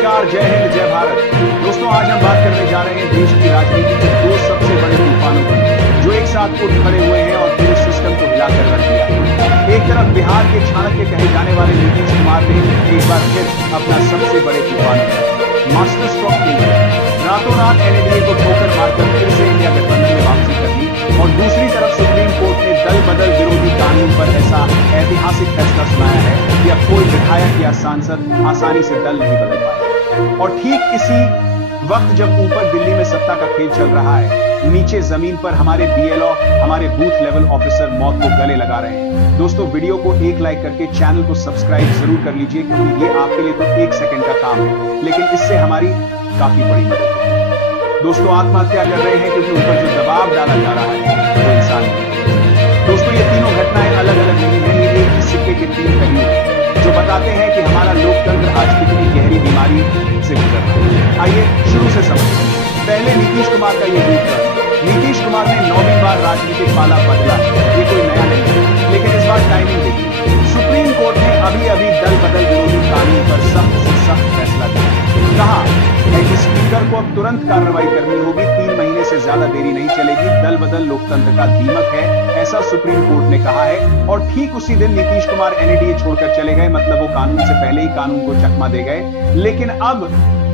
नमस्कार, जय हिंद, जय भारत। दोस्तों, आज हम बात करने जा रहे हैं देश की राजनीति के दो सबसे बड़े तूफानों पर, जो एक साथ उठ खड़े हुए हैं और पूरे सिस्टम को हिलाकर रख दिया। एक तरफ बिहार के चाणक्य कहे जाने वाले नीतीश कुमार ने एक बार फिर अपना सबसे बड़े तूफान मास्टर स्ट्रोक के लिए रातों रात एनडीए को ठोकर मारकर फिर से इंडिया गठबंधन में वापसी कर दी। और दूसरी तरफ सुप्रीम कोर्ट ने दल बदल विरोधी कानून पर ऐसा ऐतिहासिक फैसला सुनाया है कि अब कोई विधायक या सांसद आसानी से दल नहीं बदल पाए। और ठीक इसी वक्त जब ऊपर दिल्ली में सत्ता का खेल चल रहा है, नीचे जमीन पर हमारे बीएलओ, हमारे बूथ लेवल ऑफिसर मौत को गले लगा रहे हैं। दोस्तों, वीडियो को एक लाइक करके चैनल को सब्सक्राइब जरूर कर लीजिए, क्योंकि ये आपके लिए तो एक सेकंड का काम है, लेकिन इससे हमारी काफी बड़ी मदद है। दोस्तों, आत्महत्या कर रहे हैं क्योंकि ऊपर जो दबाव डाला जा रहा है वो इंसान है। दोस्तों, ये तीनों घटनाएं अलग अलग नहीं है, ये एक ही सिक्के के तीन पहलू हैं, जो बताते हैं कि हमारा लोकतंत्र आज कितनी गहरी बीमारी से गुजर रहा है। आइए शुरू से समझते हैं। पहले नीतीश कुमार का ये रूप। नीतीश कुमार ने 9वीं बार राजनीतिक पाला बदला, ये कोई नया नहीं है, लेकिन इस बार टाइमिंग देखिए। सुप्रीम कोर्ट ने अभी अभी दल बदल विरोधी कानून पर सख्त से सख्त फैसला दिया। कहा है कि स्पीकर को अब तुरंत कार्रवाई करनी होगी, 3 महीने से ज्यादा देरी नहीं चलेगी। दल बदल लोकतंत्र का दीमक है, ऐसा सुप्रीम कोर्ट ने कहा है। और ठीक उसी दिन नीतीश कुमार एनडीए छोड़कर चले गए, मतलब वो कानून से पहले ही कानून को चकमा दे गए। लेकिन अब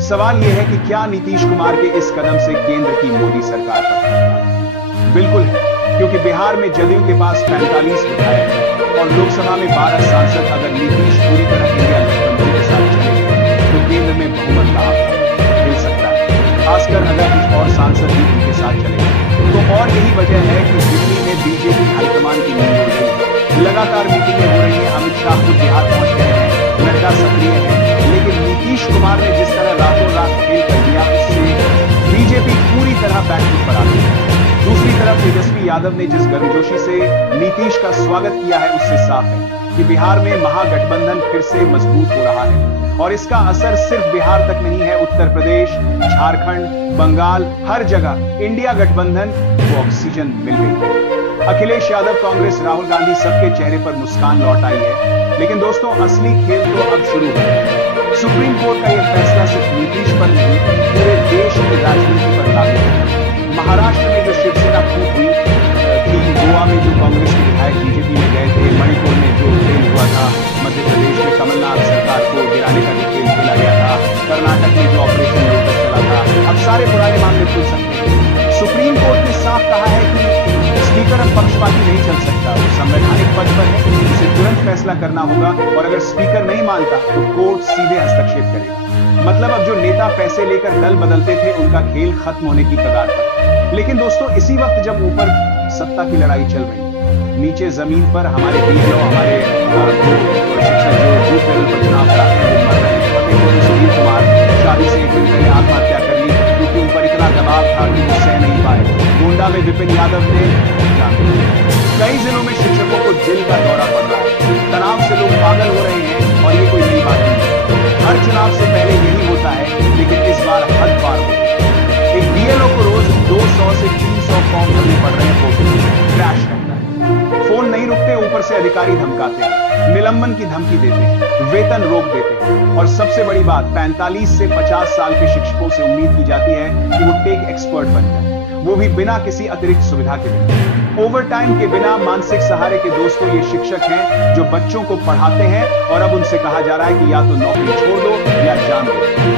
सवाल यह है कि क्या नीतीश कुमार के इस कदम से केंद्र की मोदी सरकार पर? बिल्कुल है, क्योंकि बिहार में जदयू के पास 45 विधायक है और लोकसभा में 12 सांसद। अगर नीतीश पूरी तरह इंडिया गठबंधन के साथ चले गए तो केंद्र में बहुमत का आंकड़ा मिल सकता है, खासकर अगर कुछ और सांसद भी उनके साथ चले गए तो। और यही वजह है कि दिल्ली में बीजेपी हाईकमान की नींद हो रही है, लगातार मीटिंगें हो रही है। अमित शाह खुद बिहार पहुंच गए हैं, नड्डा सक्रिय है, लेकिन नीतीश कुमार ने जिस तरह रातों रात खेल कर दिया, उससे बीजेपी पूरी तरह बैकफुट पर आ गई है। दूसरी तरफ तेजस्वी यादव ने जिस गर्मजोशी से नीतीश का स्वागत किया है, उससे साफ है कि बिहार में महागठबंधन फिर से मजबूत हो रहा है। और इसका असर सिर्फ बिहार तक नहीं है, उत्तर प्रदेश, झारखंड, बंगाल, हर जगह इंडिया गठबंधन को ऑक्सीजन मिल गई है। अखिलेश यादव, कांग्रेस, राहुल गांधी, सबके चेहरे पर मुस्कान लौट आई है। लेकिन दोस्तों, असली खेल तो अब शुरू हो गया। सुप्रीम कोर्ट का यह फैसला सिर्फ नीतीश पर नहीं, पूरे देश की राजनीति पर लागू है। महाराष्ट्र में जो शिवसेना फूट हुई थी, गोवा में जो कांग्रेस के विधायक बीजेपी में गए थे, मणिपुर में जो खेल हुआ था, मध्य प्रदेश में कमलनाथ सरकार को गिराने का जो खेल खेला गया था, कर्नाटक में जो ऑपरेशन लोटस चला था, अब सारे पुराने मामले खुल सकते हैं। सुप्रीम कोर्ट ने साफ कहा है कि स्पीकर अब पक्षपाती नहीं चल सकता, वो संवैधानिक पद पर है, उसे तुरंत फैसला करना होगा। और अगर स्पीकर नहीं मानता तो कोर्ट सीधे हस्तक्षेप करेगा। मतलब अब जो नेता पैसे लेकर दल बदलते थे, उनका खेल खत्म होने की कगार पर। लेकिन दोस्तों, इसी वक्त जब ऊपर सत्ता की लड़ाई चल रही है, नीचे जमीन पर हमारे बीएलओ, हमारे शिक्षक जो बूथ लेवल पर चुनाव कराते हैं, वो मर रहे हैं। सुधीर कुमार शादी से एक दिन पहले आत्महत्या कर ली, क्योंकि ऊपर इतना दबाव था कि वो सह नहीं पाए। गोंडा में विपिन यादव ने कई जिलों में शिक्षकों को दिल का दौरा पड़ रहा है, तनाव से लोग पागल हो रहे हैं। और ये कोई नई बात नहीं है, हर चुनाव से पहले यही होता है, लेकिन इस बार हद पार हो गई। एक बीएलओ को रोज 200 से 300 फॉर्म भरने पड़ रहे हैं, क्रैश करता है, फोन नहीं रुकते, ऊपर से अधिकारी धमकाते हैं, निलंबन की धमकी देते हैं, वेतन रोक देते हैं। और सबसे बड़ी बात, 45 से 50 साल के शिक्षकों से उम्मीद की जाती है कि वो टेक एक्सपर्ट बन जाए, वो भी बिना किसी अतिरिक्त सुविधा के बिना, ओवर टाइम के बिना, मानसिक सहारे के। दोस्तों, ये शिक्षक हैं जो बच्चों को पढ़ाते हैं, और अब उनसे कहा जा रहा है कि या तो नौकरी छोड़ दो या जान दो,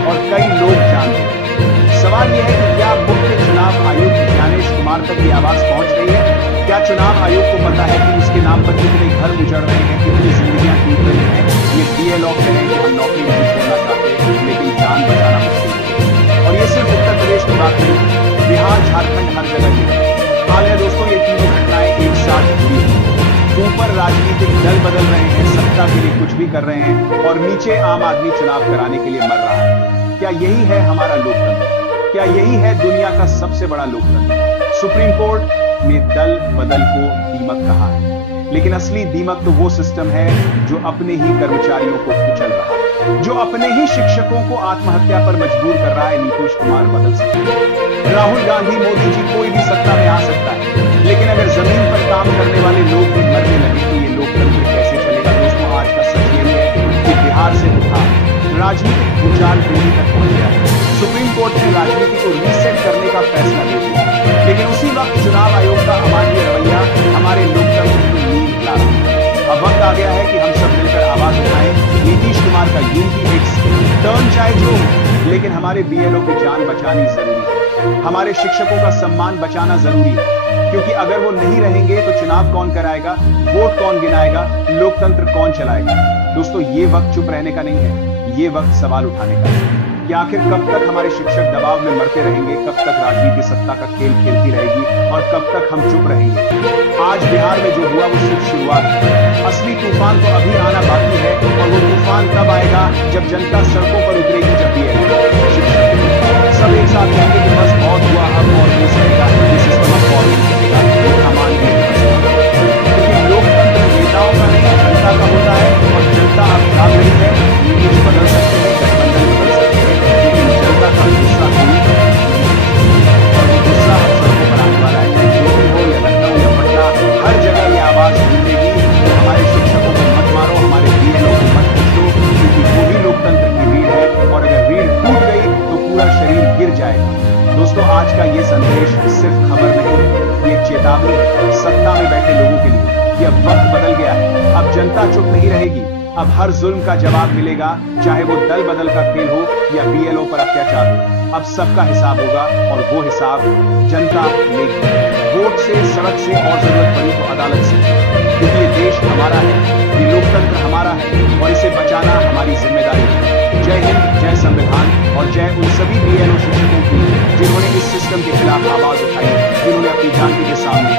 और कई लोग जान दो। सवाल यह है कि क्या मुख्य चुनाव आयुक्त ज्ञानेश कुमार तक ये आवाज पहुंच रही है? क्या चुनाव आयोग को पता है कि उसके नाम पर कितने घर उजड़ रहे हैं, कितनी जिंदगियां टूट रही हैं? ये बीएलओ कह रहे हैं कि हम नौकरी नहीं छोड़ना चाहते, लेकिन जान बचाना मुश्किल है। और ये सिर्फ उत्तर प्रदेश की बात नहीं, बिहार, झारखंड, हर जगह की हाल है। दोस्तों, ये तीनों घटनाएं एक साथ जुड़ी हैं। ऊपर राजनीतिक दल बदल रहे हैं, सत्ता के लिए कुछ भी कर रहे हैं, और नीचे आम आदमी चुनाव कराने के लिए मर रहा है। क्या यही है हमारा लोकतंत्र? क्या यही है दुनिया का सबसे बड़ा लोकतंत्र? सुप्रीम कोर्ट ने दल बदल को दीमक कहा है, लेकिन असली दीमक तो वो सिस्टम है जो अपने ही कर्मचारियों को कुचल रहा है, जो अपने ही शिक्षकों को आत्महत्या पर मजबूर कर रहा है। नीतीश कुमार बदल सकते हैं, राहुल गांधी, मोदी जी, कोई भी सत्ता में आ सकता है, लेकिन अगर जमीन पर काम करने वाले लोग भी मरने लगे तो ये लोकतंत्र कैसे चलेगा? दोस्तों, आज का सच यही है कि बिहार से उठा, राजनीतिक भूचाल दिल्ली तक पहुंच गया है। सुप्रीम कोर्ट ने राजनीति को रीसेट करने का फैसला ले लिया, लेकिन उसी वक्त चुनाव आयोग का अमानवीय रवैया हमारे लोकतंत्र की नींव हिला रहा है। अब वक्त आ गया है कि हम सब मिलकर आवाज उठाएं। नीतीश कुमार का यूनिटी एक्स टर्न चाहे जो हो, लेकिन हमारे बीएलओ की जान बचानी जरूरी है। हमारे शिक्षकों का सम्मान बचाना जरूरी है, क्योंकि अगर वो नहीं रहेंगे तो चुनाव कौन कराएगा, वोट कौन गिनाएगा, लोकतंत्र कौन चलाएगा। दोस्तों, ये वक्त चुप रहने का नहीं है, ये वक्त सवाल उठाने का है कि आखिर कब तक हमारे शिक्षक दबाव में मरते रहेंगे, कब तक राजनीति सत्ता का खेल खेलती रहेगी और कब तक हम चुप रहेंगे। आज बिहार में जो हुआ वो सिर्फ शुरुआत है। असली तूफान तो अभी आना बाकी है, और वो तूफान तब आएगा जब जनता सड़कों पर उतरेगी, जब भी शिक्षक सब एक साथ कहेंगे कि बस बहुत हुआ, अब और नहीं सकेगा, ये सिस्टम अब और नहीं सकेगा, ये अमानवीय क्योंकि लोकतंत्र नेताओं का नहीं, जनता का होता है, और जनता अब जाग रही है। नीतीश बदल सकते हैं, गठबंधन बदल सकते हैं, लेकिन जनता का गुस्सा कोई और वो गुस्सा हम सबको बनाने वाला है। चाहे जो भी हो, या लखनऊ या पटना, हर जगह ये आवाज गूंजेगी कि हमारे शिक्षकों को मत मारो, हमारे बीएलओ को मत पूछो, क्योंकि वो ही लोकतंत्र की रीढ़ है, और अगर रीढ़ टूट गई तो पूरा शरीर गिर जाएगा। दोस्तों, आज का ये संदेश सिर्फ खबर नहीं, ये चेतावनी है सत्ता में बैठे लोगों के लिए कि अब वक्त बदल गया है। अब जनता चुप नहीं रहेगी, अब हर जुल्म का जवाब मिलेगा, चाहे वो दल बदल का खेल हो या बीएलओ पर अत्याचार हो। अब सबका हिसाब होगा, और वो हिसाब जनता लेगी, वोट से, सड़क से, और जरूरत पड़ी तो अदालत से, क्योंकि ये देश हमारा है, ये लोकतंत्र हमारा है, और इसे बचाना हमारी जिम्मेदारी है। जय हिंद, जय संविधान, और जय उन सभी बीएलओ शिक्षकों की जिन्होंने इस सिस्टम के खिलाफ आवाज उठाई, जिन्होंने अपनी जान के सामने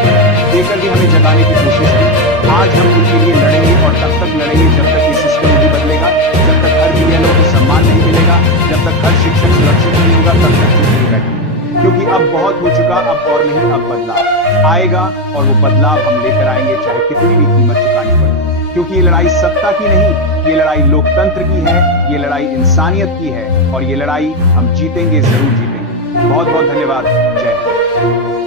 देकर भी हमें जगाने की कोशिश की। आज हम उनके लिए लड़ेंगे, और तब तक लड़ेंगे जब तक ये सिस्टम नहीं बदलेगा, जब तक हर बीएलओ को सम्मान नहीं मिलेगा, जब तक हर शिक्षक सुरक्षित नहीं होगा, तब तक चुप नहीं बैठेंगे। क्योंकि अब बहुत हो चुका, अब और नहीं, अब बदलाव आएगा, और वो बदलाव हम लेकर आएंगे, चाहे कितनी भी कीमत चुकानी पड़े। क्योंकि ये लड़ाई सत्ता की नहीं, ये लड़ाई लोकतंत्र की है, ये लड़ाई इंसानियत की है, और ये लड़ाई हम जीतेंगे, जरूर जीतेंगे। बहुत बहुत धन्यवाद। जय हिंद।